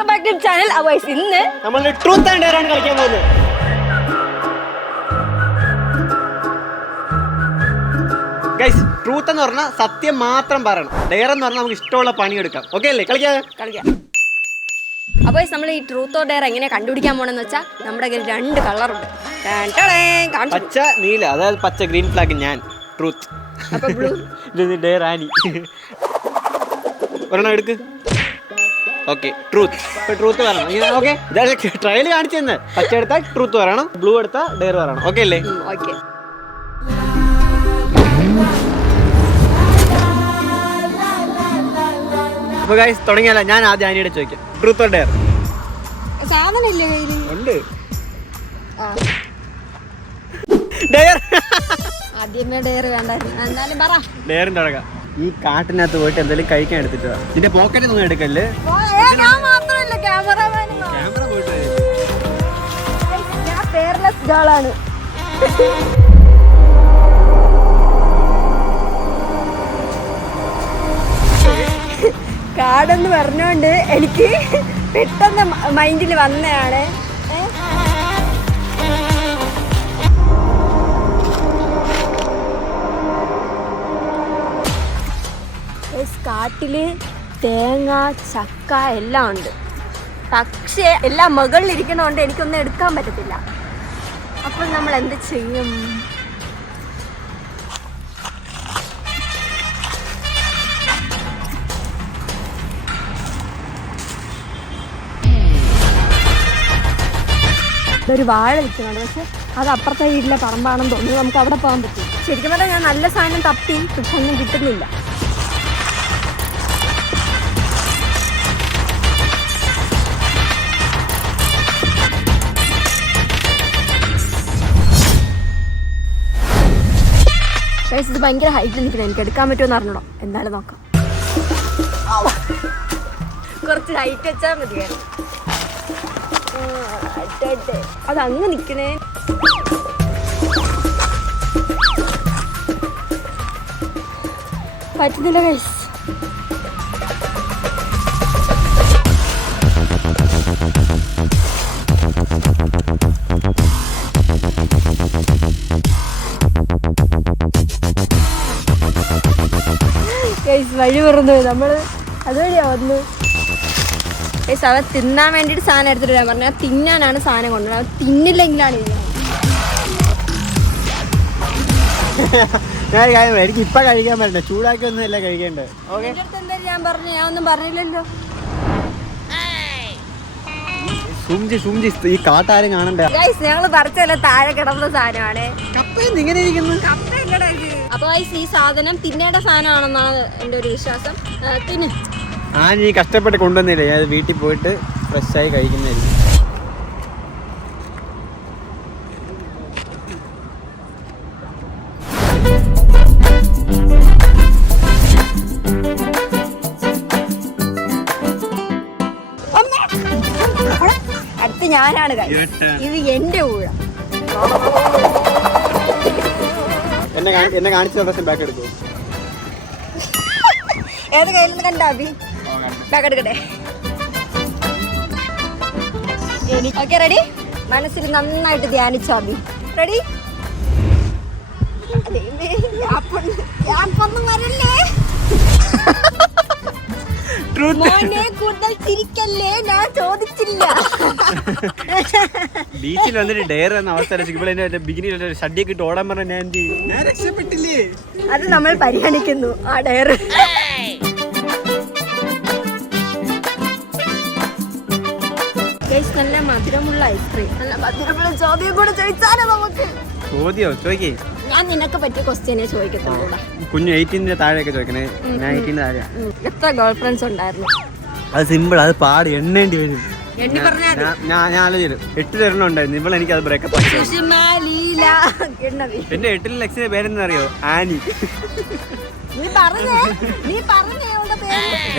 Welcome back to channel. ഇന്ന് നമ്മൾ truth and dare ആണ് കളിക്കാൻ പോകുന്നത്. ഗൈസ്, ട്രൂത്ത് എന്ന് പറഞ്ഞാൽ സത്യം മാത്രം പറയണം. ഡെയർ എന്ന് പറഞ്ഞാൽ നമുക്ക് ഇഷ്ടമുള്ള പണിയെടുക്കാം. ഓക്കെ അല്ലേ? കളിക്കാം. അപ്പോൾ നമ്മൾ ഈ ട്രൂത്ത് ഓർ ഡെയർ എങ്ങനെ കണ്ടുപിടിക്കാൻ പോണെന്ന് വെച്ചാൽ നമ്മുടെ കയ്യിൽ 2 കളറുണ്ട്. പച്ച നീല, അതായത് പച്ച ഗ്രീൻ ഫ്ലാഗ് ഞാൻ ട്രൂത്ത്, അപ്പോൾ ബ്ലൂ ഡെയർ ആനി. ഒരെണ്ണം എടുക്ക്. Okay, truth. ഇപ്പൊ ട്രൂത്ത് പറയണം. ഓക്കെ, ഇതാണ് ട്രയൽ കാണിച്ചു തന്നെ. പച്ച എടുത്താൽ ട്രൂത്ത് പറയണം, ബ്ലൂ എടുത്താൽ ഡെയർ പറയണം. ഓക്കെ അല്ലേ? ഓക്കെ. അപ്പൊ ഗൈസ് തുടങ്ങിയല്ല. ഞാൻ ആദ്യം ആനിയുടെ ചോദിക്കാം, ട്രൂത്ത് ഓർ ഡെയർ? സാധനം ഇല്ലേ കയ്യിൽ? ഉണ്ട്. ഡെയർ. ആദ്യമേ ഡെയർ വേണ്ടായിരുന്നു, എന്നാലും പറ. ഡെയറും തുടങ്ങാം. ഈ കാട്ടിനകത്ത് പോയിട്ട് എന്തെങ്കിലും കഴിക്കാൻ എടുത്തിട്ട് നിന്റെ പോക്കറ്റിൽ ഒന്നും എടുക്കല്ലേ. ഞാൻ മാത്രമല്ല, ക്യാമറമാൻ. ക്യാമറ പോയിട്ട് ഞാൻ ഫെയർലെസ് ഗേളാണ്. കാടെന്ന് പറഞ്ഞോണ്ട് എനിക്ക് പെട്ടെന്ന് മൈൻഡിൽ വന്നതാണ്. കാട്ടില് തേങ്ങ, ചക്ക എല്ലാം ഉണ്ട്. പക്ഷേ എല്ലാം മുകളിലിരിക്കണോണ്ട് എനിക്കൊന്നും എടുക്കാൻ പറ്റത്തില്ല. അപ്പോൾ നമ്മൾ എന്ത് ചെയ്യും? ഒരു വാഴ നിൽക്കുന്നുണ്ട്, പക്ഷെ അത് അപ്പുറത്തെ വീട്ടിലെ പറമ്പാണെന്ന് തോന്നുന്നു. നമുക്ക് അവിടെ പോകാൻ പറ്റും. ശരിക്കും പറഞ്ഞാൽ ഞാൻ നല്ല സാധനം തപ്പി, പക്ഷെ ഒന്നും കിട്ടുന്നില്ല. ഇത് ഭയങ്കര ഹൈറ്റിൽ നിൽക്കണം. എനിക്ക് എടുക്കാൻ പറ്റുമെന്ന് അറിഞ്ഞോ? എന്തായാലും നോക്കാം. കുറച്ച് ഹൈറ്റ് വെച്ചാൽ മതിയായിരുന്നു. അതങ്ങ് നിൽക്കണേ. പറ്റുന്നില്ല ഗൈസ്. വഴി പറഞ്ഞു നമ്മൾ അതുവഴിയാ വന്നു. അവ തിന്നാൻ വേണ്ടിയിട്ട് സാധനം എടുത്തിട്ട് വരാൻ പറഞ്ഞാൽ തിന്നാനാണ് സാധനം കൊണ്ടുവരുന്നത്. തിന്നില്ലെങ്കിലാണ് എനിക്ക് ഇപ്പൊ കഴിക്കാൻ പറ്റണ്ട. ചൂടാക്കി ഒന്നും അല്ല കഴിക്കേണ്ടത്. എന്തായാലും ഞാൻ പറഞ്ഞു, ഞാൻ ഒന്നും പറഞ്ഞില്ലല്ലോ. ഈ കാട്ടാരും കാണണ്ടേ? ഞങ്ങള് പറിച്ചല്ല, താഴെ കിടന്ന സാധനമാണ്. ഇങ്ങനെ ഇരിക്കുന്നു. അപ്പൊ ഈ സാധനം തിന്നേണ്ട സാധനമാണെന്നാണ് എൻ്റെ ഒരു വിശ്വാസം. തിന്ന്. നീ കഷ്ടപ്പെട്ട് കൊണ്ടുവന്നില്ലേ, ഞാൻ വീട്ടിൽ പോയിട്ട് ഫ്രഷായി കഴിക്കുന്നതായിരിക്കും. അടുത്ത് ഞാനാണ്. ഇത് എന്റെ ഊഴ. എന്നെ കാണിച്ച ബാക്ക് എടുക്കൂ. ഏത് കയ്യിൽ നിന്ന് കണ്ടാ അഭി? ബാക്ക് എടുക്കട്ടെ. Okay, ready? മനസ്സിൽ നന്നായിട്ട് ധ്യാനിച്ചോ അഭി? റെഡി? വരല്ലേ മോനെ, കൂടുതൽ ചിരിക്കല്ലേ, ഞാൻ ചോദിച്ചില്ല. ബീച്ചിൽ വന്നിട്ട് ഡെയർ എന്ന അവസ്ഥ ബിഗിനിൽ ഷഡിയൊക്കെ ഇട്ട് ഓടാൻ പറഞ്ഞ ഞാൻ രക്ഷപ്പെട്ടില്ലേ? അത് നമ്മൾ പരിഗണിക്കുന്നു ആ ഡെയർ. നല്ല മധുരമുള്ള ഐസ്ക്രീം, നല്ല മധുരമുള്ള ചോദ്യം കൂടെ ചോദിച്ചാലോ നമുക്ക്? ചോദിക്കേ. ഞാൻ നിനക്ക് പറ്റിയ ക്വസ്റ്റ്യനെ ചോദിക്കത്തുള്ളൂ. കുഞ്ഞു 18 താഴെയൊക്കെ ചോദിക്കണേ. ഞാൻ 18 താഴെ. എത്ര ഗേൾ ഫ്രണ്ട്സ് ഉണ്ടായിരുന്നു? അത് സിമ്പിൾ, അത് പാടി എണ്ണേണ്ടി വരും. ഞാൻ ആലോചിച്ചു 8 എണ്ണം ഉണ്ടായിരുന്നു. ഇപ്പോൾ എനിക്ക് അത് ബ്രേക്കപ്പ് ആക്കി. എന്റെ 8 ലക്സിന്റെ പേരെന്താ അറിയോ? ആനി.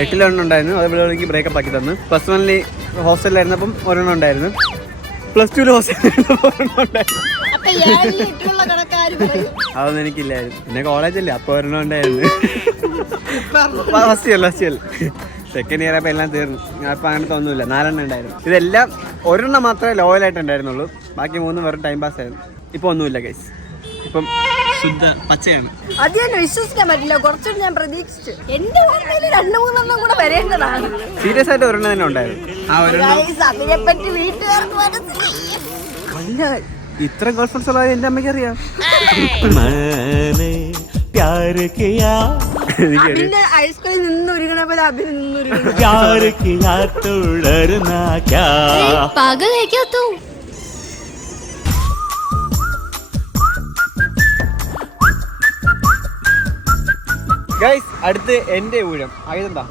8 എണ്ണം ഉണ്ടായിരുന്നു. അതുപോലെ എനിക്ക് ബ്രേക്കപ്പ് ആക്കി തന്നു. +1 ഹോസ്റ്റലിലായിരുന്നപ്പം ഒരെണ്ണം ഉണ്ടായിരുന്നു. +2 ഹോസ്റ്റലിലായിരുന്നപ്പോൾ ഒരെണ്ണം ഉണ്ടായിരുന്നു. അതൊന്നും എനിക്കില്ലായിരുന്നു. പിന്നെ കോളേജല്ലേ, അപ്പോൾ ഒരെണ്ണം ഉണ്ടായിരുന്നു. ഫസ്റ്റ് ഇയർ സെക്കൻഡ് ഇയർ ആയപ്പോൾ എല്ലാം തീർന്നു. അപ്പം അങ്ങനത്തെ ഒന്നുമില്ല, 4 ഉണ്ടായിരുന്നു. ഇതെല്ലാം ഒരെണ്ണം മാത്രമേ ലോയലായിട്ട് ഉണ്ടായിരുന്നുള്ളൂ, ബാക്കി 3 വെറും ടൈം പാസ് ആയിരുന്നു. ഇപ്പൊ ഒന്നുമില്ല ഗൈസ്, ഇപ്പം ശുദ്ധ പച്ചയാണ്. അത് ഞാൻ വിശ്വസിക്കാൻ പറ്റില്ല, കുറച്ചുകൂടി ഞാൻ പ്രതീക്ഷിച്ചു. എന്റെ ഓർമ്മയിൽ 2-3 കൂടെ വരേണ്ടതാണ്. സീരിയസ് ആയിട്ട് ഒരെണ്ണം തന്നെ ഉണ്ടായിരുന്നു. ആ ഒരെണ്ണം അതിനെപ്പറ്റി വീട്ടുകാർക്ക് ഇത്ര ഗേൾ ഫ്രണ്ട്സ് ഉള്ളത് എന്റെ അമ്മയ്ക്ക് അറിയാം. പിന്നെ ഹൈസ്കൂളിൽ നിന്ന് ഒരുങ്ങണ പോലെ അഭിനയം നിന്നൊരുങ്ങണം. ഗൈസ് അടുത്ത് എന്റെ ഊഴം. ആയതെന്താ?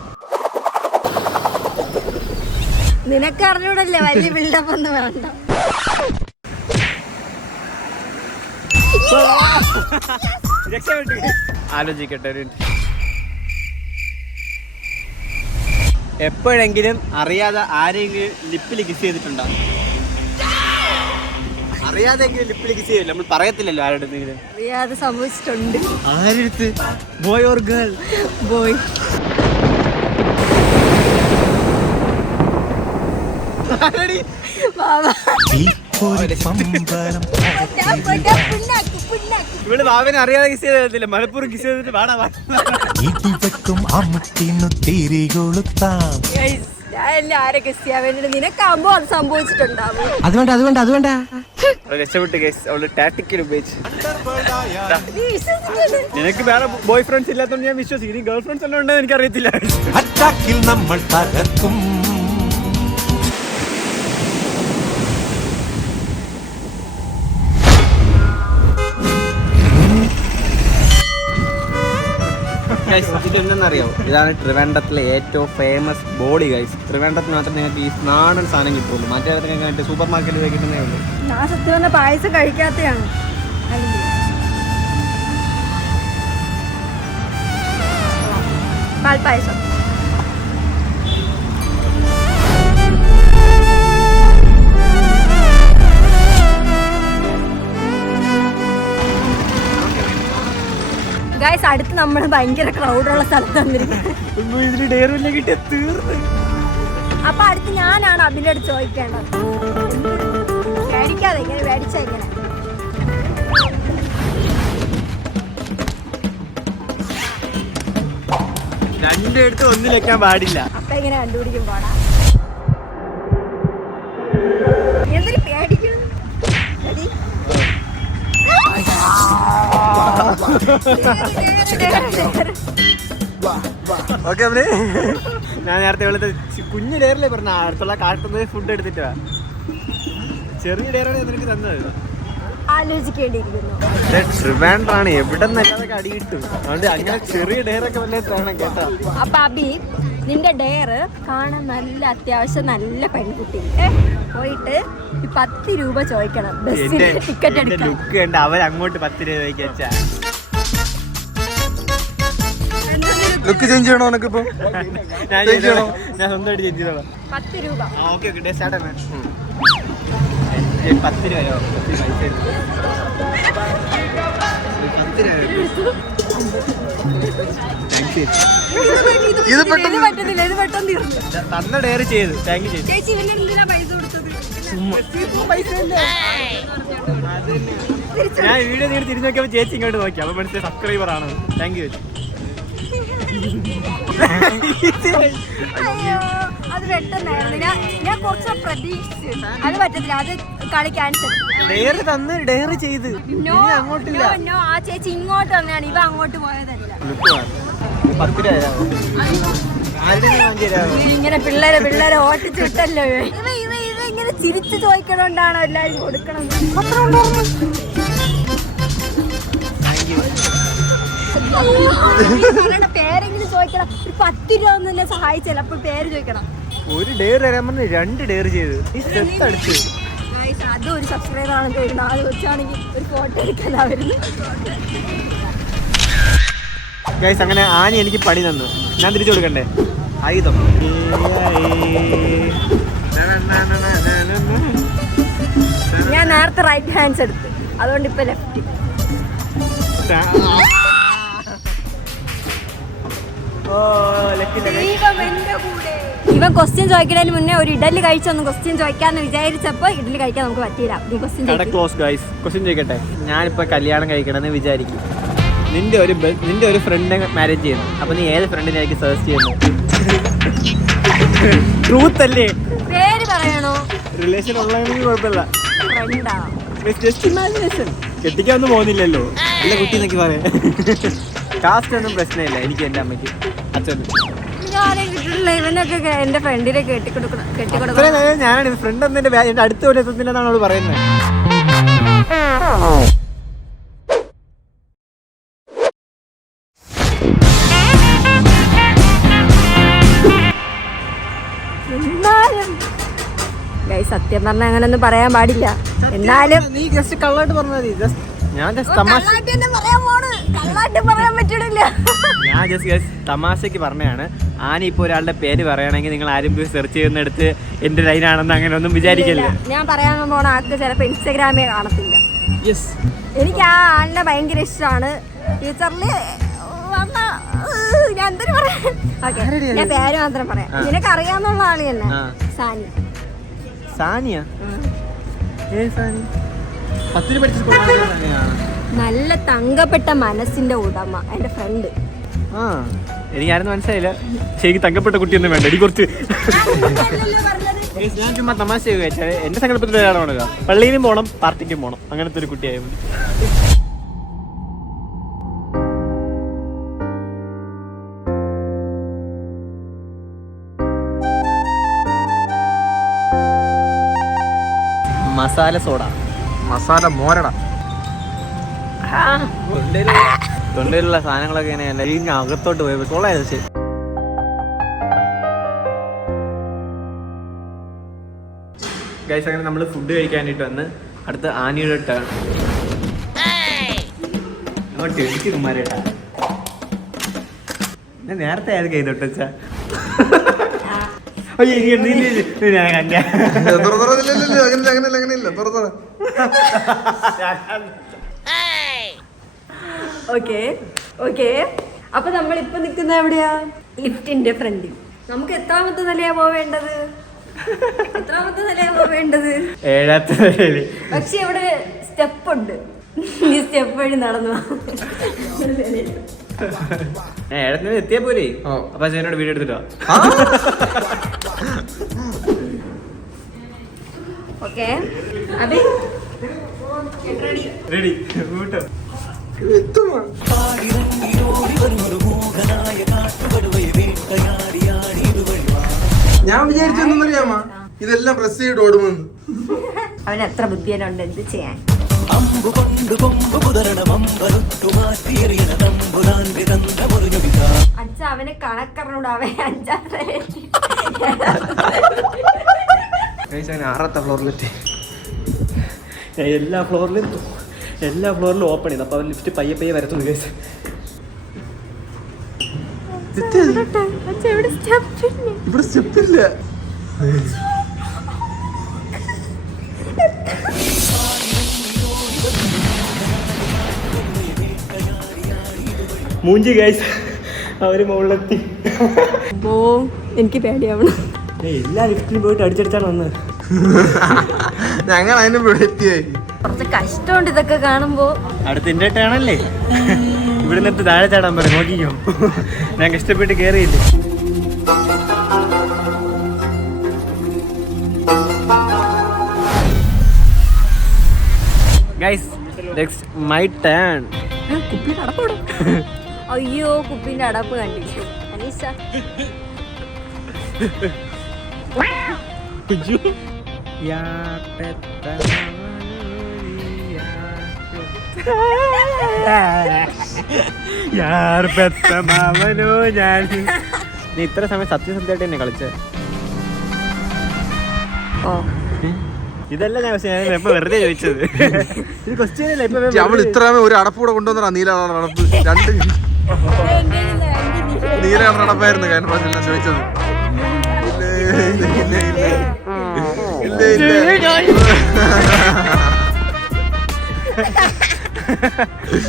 നിനക്ക് അറിഞ്ഞൂടല്ലേ, വലിയ ബിൽഡപ്പ് ഒന്നും വേണ്ട. ആലോചിക്കട്ടെ. എപ്പോഴെങ്കിലും അറിയാതെ ആരെങ്കിലും ലിപ്പിൽ കിസ് ചെയ്തിട്ടുണ്ടോ? അറിയാതെങ്കിലും ലിപ്പിൽ കിസ് ചെയ്യില്ല, നമ്മൾ പറയത്തില്ലല്ലോ ആരുടെ അടുത്തെങ്കിലും. അറിയാതെ സംഭവിച്ചിട്ടുണ്ട്. ആരെടുത്ത്? Boy or girl? ബോയ്. ഇവിടെ ബാബനെ അറിയാതെ കിസ് ചെയ്തില്ല, മലപ്പുറം കിസ് ചെയ്തിട്ട് വേണം. നിനക്കാകുമ്പോ അത് സംഭവിച്ചിട്ടുണ്ടാവും. അതുകൊണ്ട് രക്ഷപ്പെട്ട് കേസ് അവള് ടാറ്റിക്കൽ ഉപയോഗിച്ചു. നിനക്ക് വേറെ ബോയ് ഫ്രണ്ട്സ് ഇല്ലാത്തോണ്ട് ഞാൻ വിശ്വസിക്കും. ഇനി ഗേൾ ഫ്രണ്ട്സ് എല്ലാം ഉണ്ടെന്ന് എനിക്ക് അറിയത്തില്ല. നമ്മൾ തകർക്കും. ഇതെന്നറിയാമോ? ഇതാണ് ട്രിവാൻഡ്രത്തിലെ ഏറ്റവും ഫേമസ് ബോളി ഗൈസ്. ട്രിവാൻഡ്രത്ത് മാത്രം നിങ്ങൾക്ക് ഈ നാടൻ സാധനം കിട്ടുള്ളൂ, മറ്റേ സൂപ്പർ മാർക്കറ്റിൽ പോയി കിട്ടുന്നേ ഉള്ളൂ. ഞാൻ സത്യം പറഞ്ഞ പായസം കഴിക്കാത്തതാണ്. പാൽപ്പായസം. ഗൈസ് അടുത്ത് നമ്മൾ ഭയങ്കര ക്രൗഡുള്ള സ്ഥലത്ത് വന്നിരിക്കുന്നത്. അപ്പൊ അടുത്ത് ഞാനാണ് അഭിന്റെ അടുത്ത് ചോദിക്കേണ്ടത്. മേടിക്കാതെ ഇങ്ങനെ മേടിച്ച ഇങ്ങനെ. രണ്ടിടത്ത് ഒന്നിലേക്കാൻ പാടില്ല. അപ്പൊ എങ്ങനെ കണ്ടുപിടിക്കും പാടാ? എന്തിനു പേടിക്കും? ഓക്കെ, ഞാൻ നേരത്തെ വിളിച്ച കുഞ്ഞു ഡയറിലേ പറഞ്ഞ അടുത്തുള്ള കാട്ടുന്നത് ഫുഡ് എടുത്തിട്ട് വാ. ചെറിയ ഡയറാണ് നിനക്ക് തന്നത്. ആലോചിക്കേണ്ടിയിരിക്കുന്നു. ട്രിവാൻഡ്രാണ്, എവിടെ നിന്നല്ലാതൊക്കെ അടി കിട്ടും. അതുകൊണ്ട് അങ്ങനെ ചെറിയ ഡയറൊക്കെ വല്ല വേണം കേട്ടോ. അപ്പൊ അബി, നിന്റെ ഡയർ കാണാൻ നല്ല അത്യാവശ്യം നല്ല പെൺകുട്ടി പോയിട്ട് 10 രൂപ ചോദിക്കണം ബസ്സിന് ടിക്കറ്റ് എടുക്കാൻ. ലുക്ക് കണ്ട് അവർ അങ്ങോട്ട് 10 രൂപയ്ക്ക് വെച്ചാ ലുക്ക് ചേഞ്ച് ചെയ്യണോ നിനക്കിപ്പോ? ഞാൻ സ്വന്തമായിട്ട് ചേഞ്ച് ചെയ്തോളാം. 10 രൂപ. ഓക്കെ ഓക്കെ, 10 രൂപ 10 രൂപ ഇത് പറ്റുന്നില്ല, ഇത് പെട്ടെന്ന് തീർന്നു. തന്ന ഡയറി ചെയ്തു. താങ്ക് യു ചേച്ചി. ചേച്ചി ഇവന് എന്തിനാ പൈസ കൊടുത്തത്? ഞാൻ വീഡിയോ നീ തിരിഞ്ഞു നോക്കിയപ്പോൾ ചേച്ചി ഇങ്ങോട്ട് നോക്കി, അപ്പൊ മനസ്സിലായി സബ്സ്ക്രൈബർ ആണ്. താങ്ക് യു ചേച്ചി. അയ്യോ, അത് പെട്ടെന്നായിരുന്നു. ഞാൻ കുറച്ച് പ്രതീക്ഷിച്ചു. അത് പറ്റത്തില്ല, അത് കളി ക്യാൻസൽ. ഡയറി തന്ന് ഡയറി ചെയ്ത് അങ്ങോട്ടില്ല. ആ ചേച്ചി ഇങ്ങോട്ട് വന്നതാണ്, ഇവ അങ്ങോട്ട് പോയതല്ല. 10 രൂപ ഇങ്ങനെ പിള്ളേരെ ഓട്ടിച്ചു വിട്ടല്ലോ. ഇവ ഇങ്ങനെ ചിരിച്ചു ചോദിക്കണോണ്ടാണോ എല്ലാരും കൊടുക്കണം? പേരെങ്കിലും ചോദിക്കണം. ഒരു 10 രൂപ ഒന്നും എന്നെ സഹായിച്ചല്ല, അപ്പോൾ പേര് ചോദിക്കണം. ഒരു ഡയറി തരാൻ പറഞ്ഞ് 2 ഡയറി ചെയ്ത് അടുത്ത്. അതും ഒരു സബ്സ്ക്രൈബർ ആണെന്ന് തോന്നുന്നു. അത് വെച്ചാണെങ്കിൽ ഒരു ഫോട്ടോ എടുക്കാനാ വരുന്നത്. ഗൈസ് അങ്ങനെ ആനി എനിക്ക് പണി തന്നു, ഞാൻ തിരിച്ചു കൊടുക്കണ്ടേ? ആയുധം. ഞാൻ നേരത്തെ റൈറ്റ് ഹാൻഡ്സ് എടുത്ത്, അതുകൊണ്ട് ഇപ്പൊ ലെഫ്റ്റ്. ഇവൻ ക്വസ്റ്റ്യൻ ചോദിക്കുന്നതിന് മുന്നേ ഒരു ഇഡലി കഴിച്ചൊന്നും ക്വസ്റ്റ്യൻ ചോദിക്കാന്ന് വിചാരിച്ചപ്പോ ഇഡലി കഴിക്കാൻ നമുക്ക് പറ്റിയില്ല. ക്വസ്റ്റ്യൻ ചോദിക്കട്ടെ, ഞാനിപ്പോ കല്യാണം കഴിക്കണമെന്ന് വിചാരിക്കും. നിന്റെ ഒരു ഫ്രണ്ടിനെ മാരേജ് ചെയ്യുന്നു, അപ്പൊ നീ ഏത് ഫ്രണ്ടിനായിരിക്കും സജസ്റ്റ് ചെയ്യുന്നത്? ട്രൂത്ത് അല്ലേ? പേര് പറയണോ? റിലേഷൻ ഉള്ളതെങ്കിൽ കുഴപ്പമില്ല. ഫ്രണ്ടാ? Just imagination. കെട്ടിക്കാനൊന്നും പോകുന്നില്ലല്ലോ. അല്ല കുട്ടി എന്നൊക്കെ പറയാം. കാസ്റ്റ് ഒന്നും പ്രശ്നമില്ല എനിക്ക്, എൻ്റെ അമ്മയ്ക്ക്, അച്ഛനും. ഇവനൊക്കെ എന്റെ ഫ്രണ്ടിനെ കെട്ടിക്കൊടുക്കണം. ഞാനാണ് ഫ്രണ്ട് ഒന്നും എന്റെ അടുത്ത് പോലെ എത്തുന്നില്ലെന്നാണ് അവള് പറയുന്നത്. സത്യം പറഞ്ഞാൽ അങ്ങനൊന്നും പറയാൻ പാടില്ല. എന്നാലും നീ ജസ്റ്റ് കള്ളായിട്ട് പറഞ്ഞാൽ മതി. ഞാൻ ജസ്റ്റ് തമാശക്ക് പറഞ്ഞതാണ്. ആന ഇപ്പൊ ഒരാളുടെ പേര് പറയുകയാണെങ്കിൽ നിങ്ങൾ ആരും പോയി സെർച്ച് ചെയ്യുന്നിടത്ത് എന്റെ ലൈനാണെന്ന് അങ്ങനെ ഒന്നും വിചാരിക്കില്ല. ഞാൻ പറയാൻ പോണ ആൾക്ക് ചിലപ്പോ ഇൻസ്റ്റാഗ്രാമേ കാണത്തില്ല. എനിക്ക് ആ ആളിനെ ഭയങ്കര ഇഷ്ടമാണ്. ഫ്യൂച്ചറില് ഞാൻ എന്തിനു പറയാ, ഞാൻ പേര് മാത്രം പറയാം. നിനക്ക് അറിയാവുന്ന ആള് തന്നെ, സാനി. സാനിയ? നല്ല തങ്കപ്പെട്ട മനസ്സിന്റെ ഉടമ, എന്റെ ഫ്രണ്ട്. എനിക്കാരെന്ന് മനസ്സിലായില്ല. ശരിക്കും തങ്കപ്പെട്ട കുട്ടിയൊന്നും വേണ്ട. എനിക്ക് കുറച്ച് ഞാൻ ചുമ്മാ തമാശ ചോദിച്ചാൽ എന്റെ സങ്കല്പത്തിൽ ഒരാളാണ്. പള്ളിയിലും പോകണം, പാർട്ടിക്കും പോകണം, അങ്ങനത്തെ ഒരു കുട്ടിയായി മതി. മസാല സോഡ, മസാല മോരട, തൊണ്ടയിലുള്ള സാധനങ്ങളൊക്കെ ഇങ്ങനെ അകത്തോട്ട് പോയി കൊള്ളായിരുന്നു. ശരി, ഗൈസ് അങ്ങനെ നമ്മൾ ഫുഡ് കഴിക്കാൻ വേണ്ടിട്ട് വന്ന് അടുത്ത ആനിയുടെ ടേൺ. അങ്ങോട്ട് എനിക്ക് കുമാരേട്ടാ, ഞാൻ നേരത്തെ ആയത് കൈ തൊട്ടാ. അപ്പൊ നമ്മളിപ്പൊ നിക്കുന്ന എവിടെയാ? ലിഫ്റ്റിന്റെ ഫ്രണ്ടിൽ. നമുക്ക് എത്രാമത്തെ നിലയാ പോവേണ്ടത്? ഏഴാമത്തെ നിലയില്. പക്ഷെ ഇവിടെ സ്റ്റെപ്പ് ഉണ്ട്. ഈ സ്റ്റെപ്പ് വഴി നടന്നു. ഏഴത്തിന് എത്തിയാ പോരെ? അപ്പൊ എന്നോട് വീഡിയോ എടുത്തിട്ടോ. ഓക്കെ, അതെ റെഡി. ഞാൻ വിചാരിച്ചെന്നറിയാമ ഇതെല്ലാം പ്രസ് ചെയ്ത് ഓടുമെന്ന്. അവൻ എത്ര ബുദ്ധിയുണ്ട്, എന്ത് ചെയ്യാൻ. അച്ഛ അവന് കണക്കറിനോട് അവൻ 6ാമത്തെ ഫ്ലോറിലെത്തി. എല്ലാ ഫ്ലോറിലും ഓപ്പൺ ചെയ്തു. അപ്പൊ ലിഫ്റ്റ് പയ്യെ പയ്യെ വരത്തുള്ളൂ. ഇവിടെ സ്റ്റെപ്പില്ല. മൂഞ്ചി ഗൈസ്, അവര് മുകളിലെത്തി. എനിക്ക് പേടിയാവണം. എല്ലാ ലിഫ്റ്റിലും പോയിട്ട് അടിച്ചടിച്ചാണ് വന്നത്. ഞങ്ങൾ അതിന് എത്തിയായി. കുറച്ച് കഷ്ടമുണ്ട് ഇതൊക്കെ കാണുമ്പോ. അടുത്ത് എന്റെ ടേണല്ലേ, ഇവിടെ നിന്ന് താഴെ ചാടാൻ പറയും. നോക്കിക്കോ, ഞാൻ കഷ്ടപ്പെട്ട് കേറിയില്ലേ. Guys next my turn. കുപ്പിന്റെ അടപ്പ്. അയ്യോ, കുപ്പിന്റെ അടപ്പ് കണ്ടിച്ചു. അനീഷ നീ ഇത്ര സമയം സത്യസന്ധമായിട്ട് തന്നെ കളിച്ച. ഇതല്ല ഞാൻ ഇപ്പൊ വെറുതെ ചോദിച്ചത്. ഇത് ക്വസ്റ്റ്യൻ അല്ല. ഇപ്പൊ അവൾ ഇത്ര ഒരു അടപ്പൂടെ കൊണ്ടുവന്നാ. നീല അടപ്പ്, 2 നീല അടപ്പായിരുന്നു കഴിഞ്ഞ പ്രാവശ്യം ചോദിച്ചത്.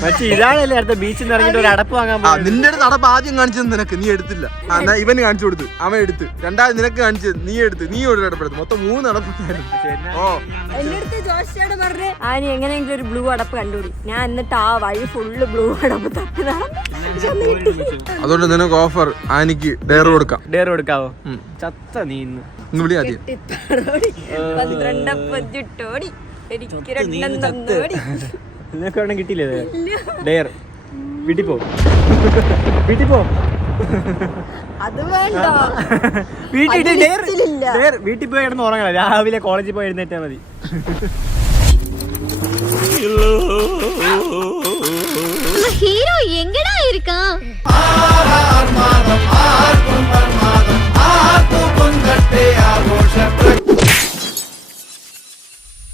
പക്ഷെ ഇതാണല്ലേ അടുത്ത ബീച്ചിൽ നിന്ന് ഇറങ്ങിയിട്ട് ഒരു അടപ്പ് വാങ്ങാൻ ആ നിന്റെ അടുത്ത് അടപ്പ് ആദ്യം കാണിച്ചത് നിനക്ക്, നീ എടുത്തില്ല. എന്നാ ഇവന് കാണിച്ചു കൊടുത്തു, അവൻ എടുത്ത്. രണ്ടാമത് നിനക്ക് കാണിച്ചത്, നീ എടുത്ത്. നീ ഒരു അടപ്പെടുത്തു. മൊത്തം 3 അടപ്പുണ്ടായിരുന്നു. ഓ എന്റെ അടുത്ത് ജോഷിയോട് പറഞ്ഞ് ആനി എങ്ങനെയെങ്കിലും ഒരു ബ്ലൂ അടപ്പ് കണ്ടുപിടി. ഞാൻ എന്നിട്ട് ആ വഴി ഫുള്ള് ബ്ലൂ അടപ്പ് തപ്പിതാണ്. അതുകൊണ്ട് നിനക്ക് ഓഫർ, ആനിക്ക് ഡെയർ കൊടുക്കാം. ഡെയർ കൊടുക്കാവോ? ചത്ത നീ ഇന്ന് വിളി ആദ്യം. 12 ചുട്ടോടി എനിക്ക് 2 തന്നോടി. നിനക്ക് ഒരെണ്ണം കിട്ടിയില്ലേ ഡെയർ? വീട്ടിൽ പോ, വീട്ടിൽ പോ. അത് വേണ്ട, വീട്ടിൽ പോയി കിടന്ന് ഉറങ്ങണം. രാവിലെ കോളേജിൽ പോയി എഴുന്നേറ്റാ മതി.